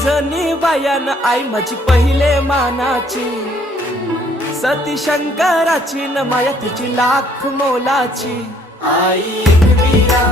माझनी बायान आई माझी पहिले मानाची, सती शंकराची न माया तिची लाख मोलाची. आई एकवीरा